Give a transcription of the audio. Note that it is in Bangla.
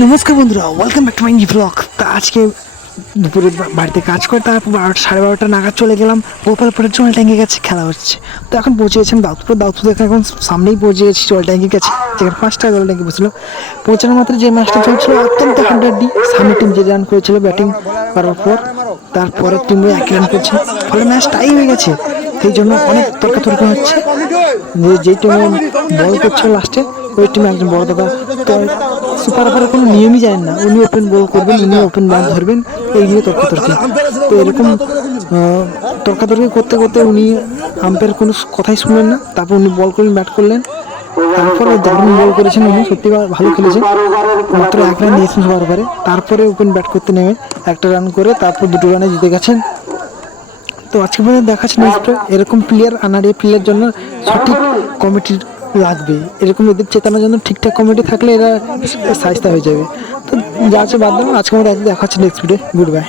নমস্কার বন্ধুরা welcome back to my blog তা আজকে দুপুরে বাড়িতে কাজ করে তারপর বারোটা সাড়ে বারোটা নাগাদ চলে গেলাম। গোপালপুরের জল ট্যাঙ্কির কাছে খেলা হচ্ছে। তো এখন পৌঁছে গেছেন দাউদপুর দাউদপুর দেখে এখন সামনেই পৌঁছে গেছি জল ট্যাঙ্কির কাছে, যেখানে পাঁচটা জল ট্যাঙ্কি বসছিল। পৌঁছানোর মাত্র যে ম্যাচটা চলছিল, অত্যন্ত হান্ড্রেডি সামনে টিম যে রান করেছিল ব্যাটিং করার পর তারপরে টিমও এক রান করছে। ফলে ম্যাচ টাই হয়ে গেছে। সেই জন্য অনেক তর্কাতর্কি হচ্ছে। যে টিমে বল করছিল লাস্টে ওই একজন বড় দাদা, তো সুপার ওভারের কোনো নিয়মই জানেন না। উনি ওপেন বল করবেন, উনি ওপেন ব্যাট ধরবেন, এই নিয়ে তর্কাতর্কি। তো এরকম তর্কাতর্কি করতে করতে উনি আম্পায়ার কোনো কথাই শুনলেন না, তারপর উনি বল করলেন ব্যাট করলেন। তারপরে দারুণ বল করেছেন উনি, সত্যি ভালো খেলেছেন। মাত্র এক রান দিয়েছেন সুপার ওভারে। তারপরে ওপেন ব্যাট করতে নেমে একটা রান করে তারপর দুটো রানে জিতে গেছেন। তো আজকে পর্যন্ত দেখাচ্ছে নেক্সট এরকম প্লেয়ার আনার এই প্লেয়ার জন্য সঠিক কমিটি লাগবে। এরকম এদের চেতানোর জন্য ঠিকঠাক কমেডি থাকলে এরা সাইজটা হয়ে যাবে। তো যা আছে বাদ দেবো আজকে আমাদের দেখা হচ্ছে নেক্সট ভিডিও গুড বাই